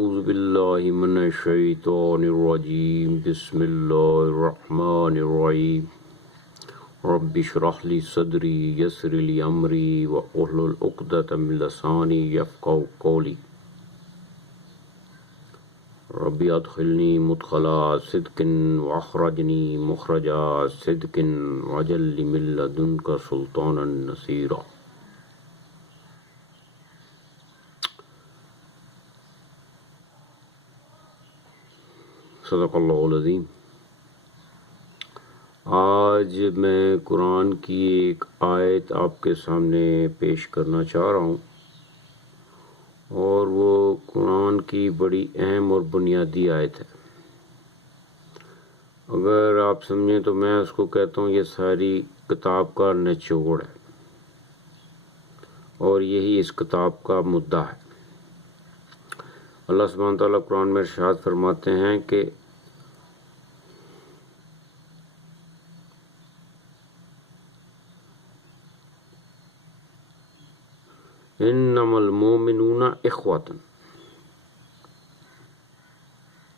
اعوذ باللہ من الشیطان الرجیم بسم اللہ الرحمن الرحیم رب اشرح لی صدری یسر لی امری واحلل عقدۃ من لسانی یفقهوا قولی رب ادخلنی مدخلا صدق واخرجنی مخرج صدق واجعل لی من لدنک سلطانا نصیرا۔ صدق اللہ العظیم۔ آج میں قرآن کی ایک آیت آپ کے سامنے پیش کرنا چاہ رہا ہوں، اور وہ قرآن کی بڑی اہم اور بنیادی آیت ہے۔ اگر آپ سمجھیں تو میں اس کو کہتا ہوں یہ ساری کتاب کا نچوڑ ہے، اور یہی اس کتاب کا مدعا ہے۔ اللہ سبحانہ تعالیٰ قرآن میں ارشاد فرماتے ہیں کہ انما المؤمنون اخوۃ،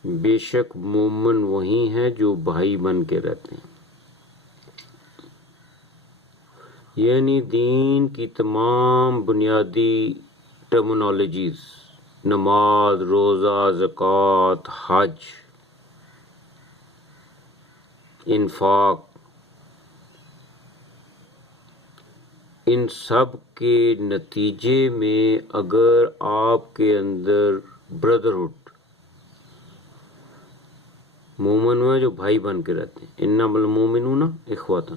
بے شک مومن وہی ہیں جو بھائی بن کے رہتے ہیں۔ یعنی دین کی تمام بنیادی ٹرمنالوجیز، نماز، روزہ، زکوٰۃ، حج، انفاق، ان سب کے نتیجے میں اگر آپ کے اندر بردرہڈ، مومن ہوئے جو بھائی بن کے رہتے ہیں، انما المؤمنون اخوۃ،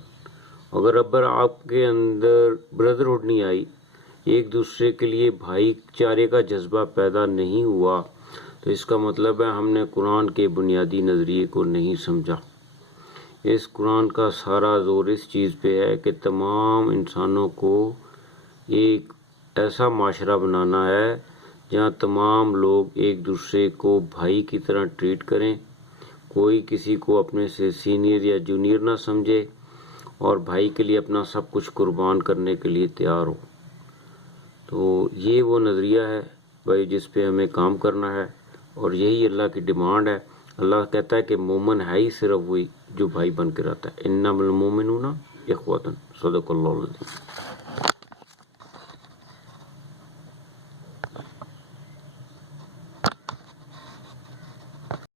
اگر آپ کے اندر بردرہڈ نہیں آئی، ایک دوسرے کے لیے بھائی چارے کا جذبہ پیدا نہیں ہوا، تو اس کا مطلب ہے ہم نے قرآن کے بنیادی نظریے کو نہیں سمجھا۔ اس قرآن کا سارا زور اس چیز پہ ہے کہ تمام انسانوں کو ایک ایسا معاشرہ بنانا ہے جہاں تمام لوگ ایک دوسرے کو بھائی کی طرح ٹریٹ کریں، کوئی کسی کو اپنے سے سینئر یا جونیئر نہ سمجھے، اور بھائی کے لیے اپنا سب کچھ قربان کرنے کے لیے تیار ہو۔ تو یہ وہ نظریہ ہے بھائی جس پہ ہمیں کام کرنا ہے، اور یہی اللہ کی ڈیمانڈ ہے۔ اللہ کہتا ہے کہ مومن ہے ہی صرف وہی جو بھائی بن کے رہتا ہے۔ انما المؤمنون اخوۃ۔ صدق اللہ العظیم۔